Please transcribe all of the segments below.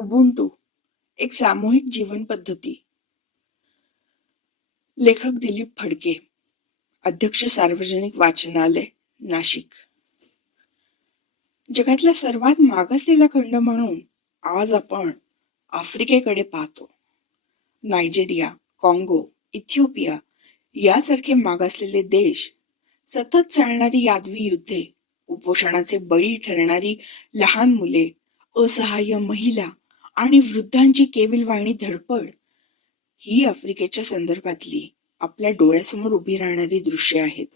Ubuntu एक सामूहिक जीवन पद्धती. लेखक दिलीप फडके. अध्यक्ष सार्वजनिक वाचनालय, नाशिक. जगातला सर्वात मागासलेला खंड म्हणून आज आपण आफ्रिकेकडे पाहतो. नायजेरिया, काँगो, इथिओपिया यासारखे मागासलेले देश, सतत चालणारी यादवी युद्धे, कुपोषणाचे बळी ठरणारी लहान मुले, असहाय्य महिला आणि वृद्धांची केविलवाणी धडपड ही आफ्रिकेच्या संदर्भातली आपल्या डोळ्यासमोर उभी राहणारी दृश्ये आहेत.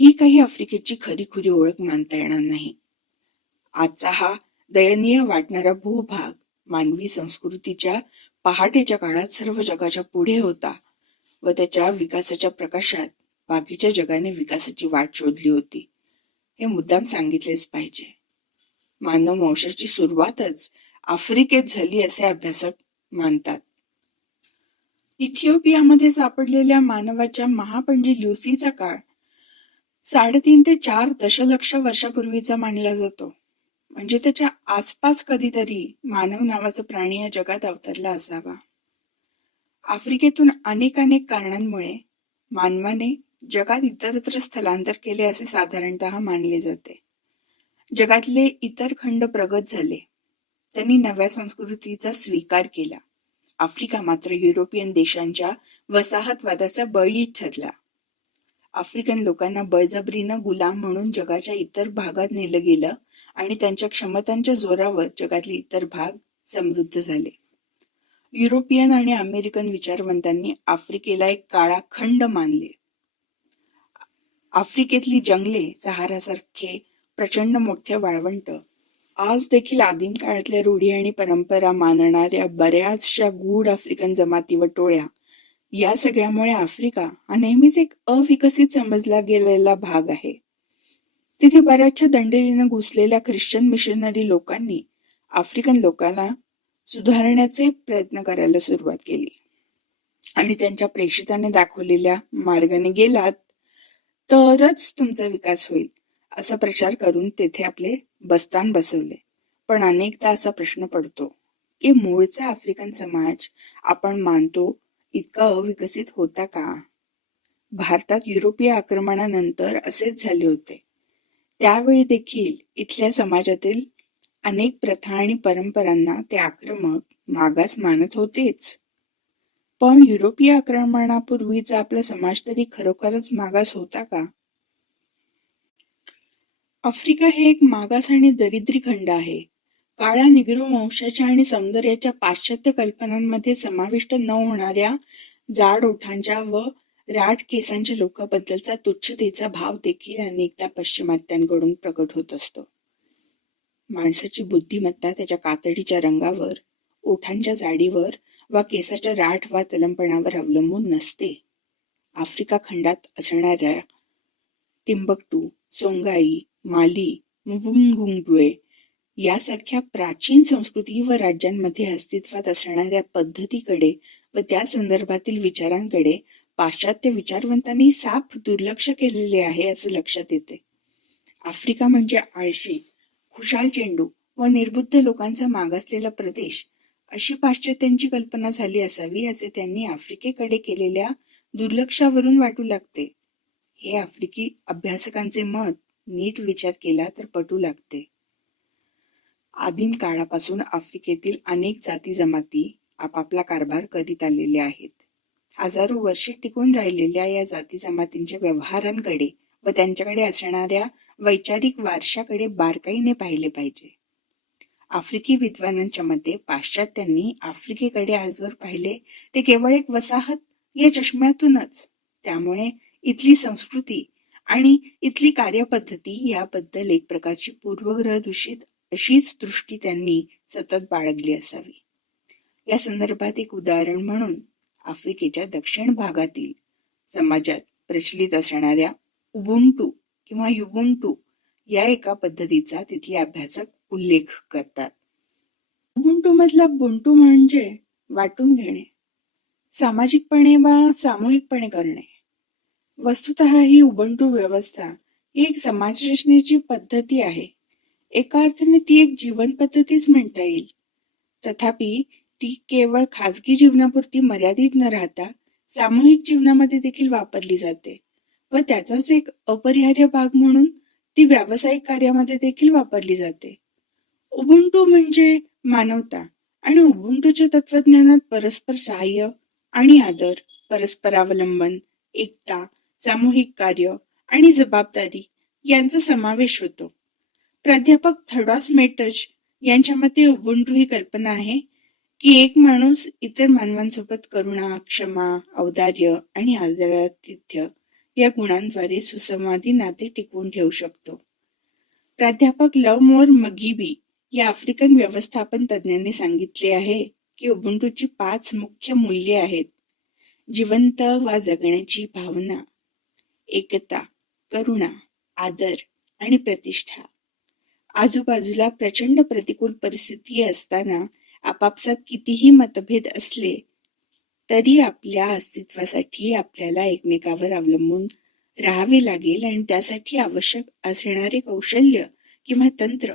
ही काही आफ्रिकेची खरीखुरी ओळख मानता येणार नाही. आजचा हा दयनीय वाटणारा भूभाग मानवी संस्कृतीच्या पहाटेच्या काळात सर्व जगाच्या पुढे होता व त्याच्या विकासाच्या प्रकाशात बाकीच्या जगाने विकासाची वाट शोधली होती. हे मुद्दाम सांगितलेच पाहिजे. मानव वंशाची सुरुवातच आफ्रिकेत झाली असे अभ्यासक मानतात. इथिओपियामध्ये सापडलेल्या मानवाच्या महापंजी ल्युसीचा काळ 3.5 ते 4 दशलक्ष वर्षापूर्वीचा मानला जातो. म्हणजे त्याच्या आसपास कधीतरी मानव नावाचा प्राणी या जगात अवतरला असावा. आफ्रिकेतून अनेक कारणांमुळे मानवाने जगात इतरत्र स्थलांतर केले असे साधारणतः मानले जाते. जगातले इतर खंड प्रगत झाले. त्यांनी नव्या संस्कृतीचा स्वीकार केला. आफ्रिका मात्र युरोपियन देशांच्या वसाहतवादाचा बळी ठरला. आफ्रिकन लोकांना बळजबरीनं गुलाम म्हणून जगाच्या इतर भागात नेलं गेलं आणि त्यांच्या क्षमतांच्या जोरावर जगातले इतर भाग समृद्ध झाले. युरोपियन आणि अमेरिकन विचारवंतांनी आफ्रिकेला एक काळा खंड मानले. आफ्रिकेतली जंगले, सहारासारखे प्रचंड मोठे वाळवंट, आज देखील आदिम काळातल्या रूढी आणि परंपरा मानणाऱ्या बऱ्याचशा गूढ आफ्रिकन जमाती व टोळ्या, या सगळ्यामुळे आफ्रिका हा नेहमीच एक अविकसित समजला गेलेला भाग आहे. तिथे बऱ्याचशा दंडेलीनं घुसलेल्या ख्रिश्चन मिशनरी लोकांनी आफ्रिकन लोकांना सुधारण्याचे प्रयत्न करायला सुरुवात केली आणि त्यांच्या प्रेषिताने दाखवलेल्या मार्गाने गेलात तरच तुमचा विकास होईल असा प्रचार करून तेथे आपले बस्तान बसवले. पण अनेकदा असा प्रश्न पडतो की मूळचा आफ्रिकन समाज आपण मानतो इतका अविकसित होता का? भारतात युरोपीय आक्रमणानंतर असेच झाले होते. त्यावेळी देखील इथल्या समाजातील अनेक प्रथा आणि परंपरांना ते आक्रमक मागास मानत होतेच. पण युरोपीय आक्रमणापूर्वीचा आपला समाज तरी खरोखरच मागास होता का? आफ्रिका हे एक मागास आणि दरिद्री खंड आहे. काळ्या निग्रो वंशाच्या आणि सौंदर्याच्या पाश्चात्य कल्पनांमध्ये समाविष्ट न होणाऱ्या जाड ओठांच्या व राठ केसांच्या लोकांबद्दलचा तुच्छतेचा भाव देखील अनेकदा पश्चिमात्यांकडून प्रकट होत असतो. माणसाची बुद्धिमत्ता त्याच्या कातडीच्या रंगावर, ओठांच्या जाडीवर वा केसाच्या राठ वा तलमपणावर अवलंबून नसते. आफ्रिका खंडात असणाऱ्या टिम्बक्टू, सोंगाई, माली, मुबुंगुंग्वे यासारख्या प्राचीन संस्कृती व राज्यांमध्ये अस्तित्वात असणाऱ्या पद्धतीकडे व त्या संदर्भातील विचारांकडे पाश्चात्य विचारवंतांनी साफ दुर्लक्ष केलेले आहे असे लक्षात येते. आफ्रिका म्हणजे आळशी, खुशाल चेंडू व निर्बुद्ध लोकांचा मागासलेला प्रदेश अशी पाश्चात्यांची कल्पना झाली असावी असे त्यांनी आफ्रिकेकडे केलेल्या दुर्लक्षावरून वाटू लागते. हे आफ्रिकी अभ्यासकांचे मत नीट विचार केला तर पटू लागते. आदिम काळापासून आफ्रिकेतील अनेक जाती जमाती आपापला कारभार करीत आलेले आहेत. हजारो वर्षे टिकून राहिलेल्या या जाती जमातींच्या व्यवहारांकडे व त्यांच्याकडे असणाऱ्या वैचारिक वारशाकडे बारकाईने पाहिले पाहिजे. आफ्रिकी विद्वानांच्या मते पाश्चात्यांनी आफ्रिकेकडे आजवर पाहिले ते केवळ एक वसाहत या चष्म्यातूनच. त्यामुळे इथली संस्कृती आणि इथली कार्यपद्धती याबद्दल एक प्रकारची पूर्वग्रह दूषित अशीच दृष्टी त्यांनी सतत बाळगली असावी. या संदर्भात एक उदाहरण म्हणून आफ्रिकेच्या दक्षिण भागातील समाजात प्रचलित असणाऱ्या उबुंटू किंवा युबुंटू या एका पद्धतीचा तिथले अभ्यासक उल्लेख करतात. उबुंटू मधला बुंटू म्हणजे वाटून घेणे, सामाजिकपणे वा सामूहिकपणे करणे. वस्तुतः ही उबुंटू व्यवस्था ही एक समाजरचनेची पद्धती आहे. एका अर्थाने ती एक जीवन पद्धतीच म्हणता येईल. तथापि ती केवळ खाजगी जीवनापुरती मर्यादित न राहता सामूहिक जीवनामध्ये देखील वापरली जाते व त्याचाच एक अपरिहार्य भाग म्हणून ती व्यावसायिक कार्यामध्ये देखील वापरली जाते. उबुंटू म्हणजे मानवता आणि उबुंटूच्या तत्वज्ञानात परस्पर सहाय्य आणि आदर, परस्परावलंबन, एकता, सामूहिक कार्य आणि जबाबदारी यांचा समावेश होतो. प्राध्यापक थॉडॉस मेटज यांच्या मते उबुंटू ही कल्पना आहे की एक माणूस इतर मानवांसोबत करुणा, क्षमा, औदार्य आणि आदरातिथ्य या गुणांद्वारे सुसंवादी नाते टिकवून ठेवू शकतो. प्राध्यापक लवमोर मगिबी या आफ्रिकन व्यवस्थापन तज्ञांनी सांगितले आहे की उबुंटूची 5 मुख्य मूल्ये आहेत. जिवंत वा जगण्याची भावना, एकता, करुणा, आदर आणि प्रतिष्ठा. आजूबाजूला प्रचंड प्रतिकूल परिस्थिती असताना आपापसात कितीही मतभेद असले तरी आपल्या अस्तित्वासाठी आपल्याला एकमेकावर अवलंबून राहावे लागेल आणि त्यासाठी आवश्यक असणारे कौशल्य किंवा तंत्र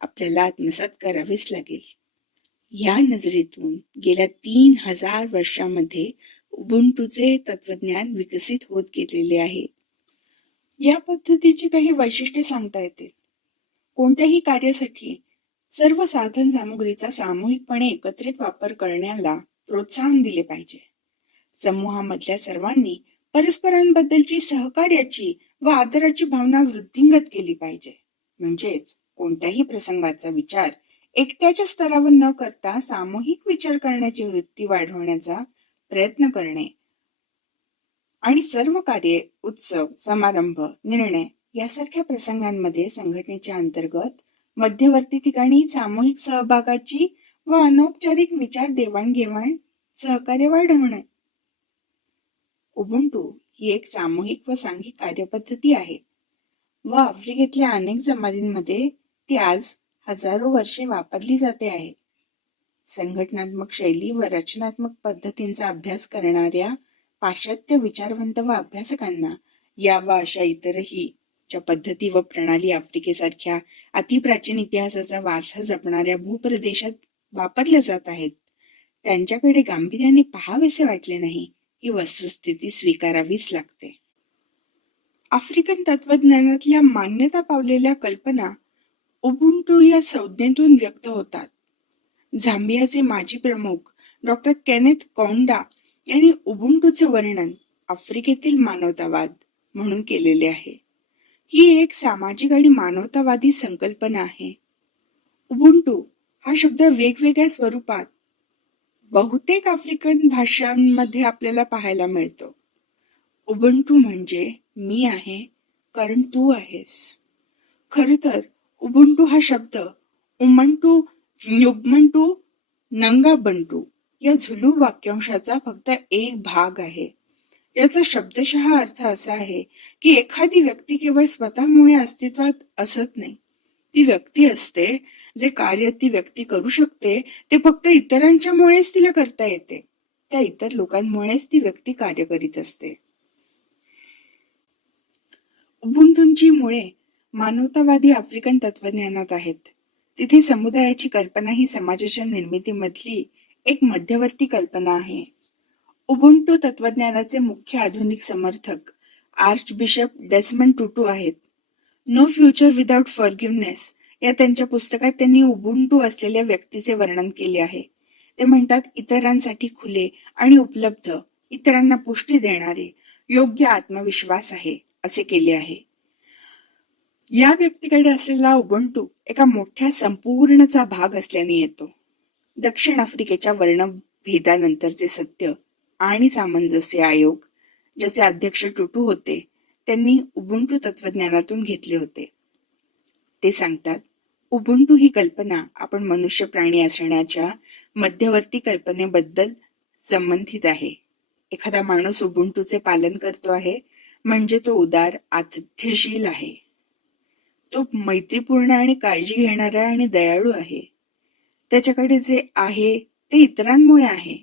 आपल्याला आत्मसात करावेच लागेल. या नजरेतून गेल्या 3000 वर्षांमध्ये उबुंटूचे तत्वज्ञान विकसित होत गेलेले आहे. या पद्धतीची काही वैशिष्ट्ये सांगता येतील. कोणत्याही कार्यासाठी सर्व साधन सामुग्रीचा सामूहिकपणे एकत्रित वापर करण्याला प्रोत्साहन दिले पाहिजे. समूहामधल्या सर्वांनी परस्परांबद्दलची सहकार्याची व आदराची भावना वृद्धिंगत केली पाहिजे. म्हणजेच कोणत्याही प्रसंगाचा विचार एकट्याच्या स्तरावर न करता सामूहिक विचार करण्याची वृत्ती वाढवण्याचा प्रयत्न करणे आणि सर्व कार्ये, उत्सव, समारंभ, निर्णय यासारख्या प्रसंगांमध्ये संघटनेच्या अंतर्गत मध्यवर्ती ठिकाणी सामूहिक सहभागाची व अनौपचारिक विचार देवाणघेवाण सहकार्य वाढवणे. उबुंटू ही एक सामूहिक व सांघिक कार्यपद्धती आहे व आफ्रिकेतल्या अनेक जमातींमध्ये ती आज हजारो वर्षे वापरली जाते आहे. संघटनात्मक शैली व रचनात्मक पद्धतींचा अभ्यास करणाऱ्या पाश्चात्य विचारवंत व अभ्यासकांना या व अशा इतरही ज्या पद्धती व प्रणाली आफ्रिकेसारख्या अतिप्राचीन इतिहासाचा वारसा जपणाऱ्या भूप्रदेशात वापरल्या जात आहेत त्यांच्याकडे गांभीर्याने पाहावेसे वाटले नाही ही वस्तुस्थिती स्वीकारावीच लागते. आफ्रिकन तत्वज्ञानातल्या मान्यता पावलेल्या कल्पना उबुंटू या संज्ञेतून व्यक्त होतात. झांबियाचे माजी प्रमुख डॉक्टर केनेथ कौंडा यांनी उबुंटूचे वर्णन आफ्रिकेतील मानवतावाद म्हणून केलेले आहे. ही एक सामाजिक आणि मानवतावादी संकल्पना आहे. उबुंटू हा शब्द वेगवेगळ्या स्वरूपात बहुतेक आफ्रिकन भाषांमध्ये आपल्याला पाहायला मिळतो. उबुंटू म्हणजे मी आहे कारण तू आहेस. खर तर उबुंटू हा शब्द उमंटू, न्युबमंटू, नंगाबंटू या झुलू वाक्यांशाचा फक्त एक भाग आहे. याचा शब्दशः अर्थ असा आहे की एखादी व्यक्ती केवळ स्वतःमुळे अस्तित्वात असत नाही. ती व्यक्ती असते जे कार्य ती व्यक्ती करू शकते ते फक्त इतरांच्यामुळेच तिला करता येते. त्या इतर लोकांमुळेच ती व्यक्ती कार्य करीत असते. उबुंटूची मुळे मानवतावादी आफ्रिकन तत्वज्ञानात आहेत. तिथे समुदायाची कल्पना ही समाजाच्या निर्मितीमधली एक मध्यवर्ती कल्पना आहे. उबुंटू तत्वज्ञानाचे मुख्य आधुनिक समर्थक आर्चबिशप डेसमंड टुटू आहेत. नो फ्युचर विदाउट फॉरगिव्हनेस या त्यांच्या पुस्तकात त्यांनी उबुंटू असलेल्या व्यक्तीचे वर्णन केले आहे. ते म्हणतात, इतरांसाठी खुले आणि उपलब्ध, इतरांना पुष्टी देणारे, योग्य आत्मविश्वास आहे असे केले आहे. या व्यक्तीकडे असलेला उबुंटू एका मोठ्या संपूर्णचा भाग असल्याने येतो. दक्षिण आफ्रिकेच्या वर्णभेदानंतरचे सत्य आणि सामंजस्य आयोग ज्याचे अध्यक्ष टुटू होते त्यांनी उबुंटू तत्वज्ञानातून घेतले होते. ते सांगतात, उबुंटू ही कल्पना आपण मनुष्य प्राणी असण्याच्या मध्यवर्ती कल्पनेबद्दल संबंधित आहे. एखादा माणूस उबुंटूचे पालन करतो आहे म्हणजे तो उदार, आतिथ्यशील आहे. तो मैत्रीपूर्ण आणि काळजी घेणारा आणि दयाळू आहे. त्याच्याकडे जे आहे ते इतरांमुळे आहे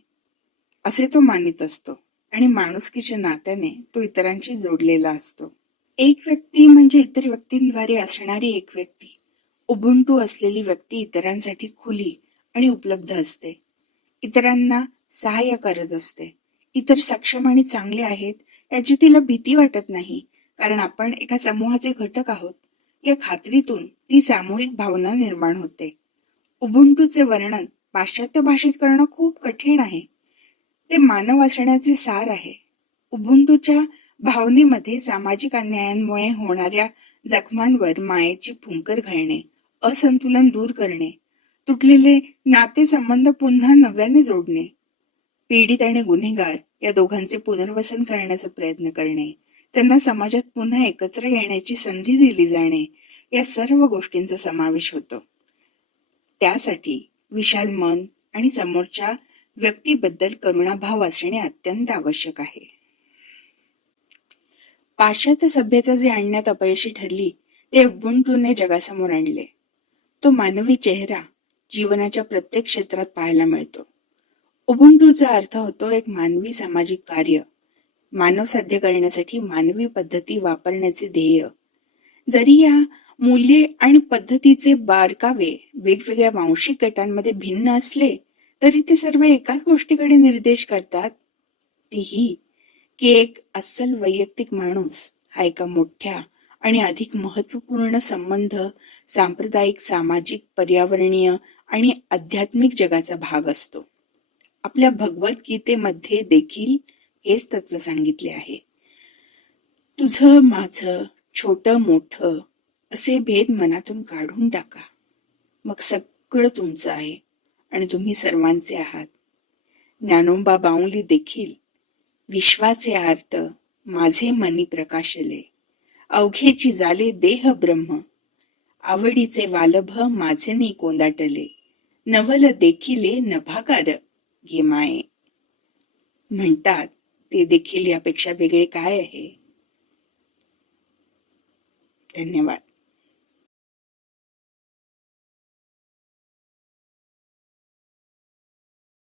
असे तो मानित असतो आणि माणुसकीच्या नात्याने तो इतरांशी जोडलेला असतो. एक व्यक्ती म्हणजे इतर व्यक्तींद्वारे असणारी एक व्यक्ती. उबुंटू असलेली व्यक्ती इतरांसाठी खुली आणि उपलब्ध असते. इतरांना सहाय्य करत असते. इतर सक्षम आणि चांगले आहेत याची तिला भीती वाटत नाही, कारण आपण एका समूहाचे घटक आहोत. या खात्रीतून ती सामूहिक भावना निर्माण होते. उबुंटूचे वर्णन पाश्चात्य भाषेत करणं खूप कठीण आहे. ते मानव असण्याचे सार आहे. उबुंटूच्या भावनेमध्ये सामाजिक अन्यायांमुळे होणाऱ्या जखमांवर मायेची फुंकर घालणे, असंतुलन दूर करणे, तुटलेले नातेसंबंध पुन्हा नव्याने जोडणे, पीडित आणि गुन्हेगार या दोघांचे पुनर्वसन करण्याचा प्रयत्न करणे, त्यांना समाजात पुन्हा एकत्र येण्याची संधी दिली जाणे, या सर्व गोष्टींचा समावेश होतो. त्यासाठी विशाल मन आणि समोरच्या व्यक्तीबद्दल करुणाभाव असणे अत्यंत आवश्यक आहे. पाश्चात्य सभ्यता जे आणण्यात अपयशी ठरली ते उबुंटूने जगासमोर आणले. तो मानवी चेहरा जीवनाच्या प्रत्येक क्षेत्रात पाहायला मिळतो. उबुंटूचा अर्थ होतो एक मानवी सामाजिक कार्य, मानव साध्य करण्यासाठी मानवी पद्धती वापरण्याचे ध्येय. जरी या मूल्ये आणि पद्धतीचे बारकावे वेगवेगळ्या वांशिक गटांमध्ये भिन्न असले तरी ते सर्व एकाच गोष्टीकडे निर्देश करतात, तीही की एक अस्सल वैयक्तिक माणूस हा एका मोठ्या आणि अधिक महत्वपूर्ण संबंध सांप्रदायिक, सामाजिक, पर्यावरणीय आणि आध्यात्मिक जगाचा भाग असतो. आपल्या भगवद्गीतेमध्ये देखील हेच तत्व सांगितले आहे. तुझं माझं, छोटं मोठं असे भेद मनातून काढून टाका, मग सगळं तुमचं आहे आणि तुम्ही सर्वांचे आहात. ज्ञानोबा बाऊली देखील विश्वाचे आर्त माझे मनी प्रकाशले, अवघेची झाले देह ब्रह्म, आवडीचे वालभ माझे नाही कोंदाटले, नवल देखिले नभाकार घे माये. म्हणतात ते देखील यापेक्षा वेगळे काय आहे. धन्यवाद.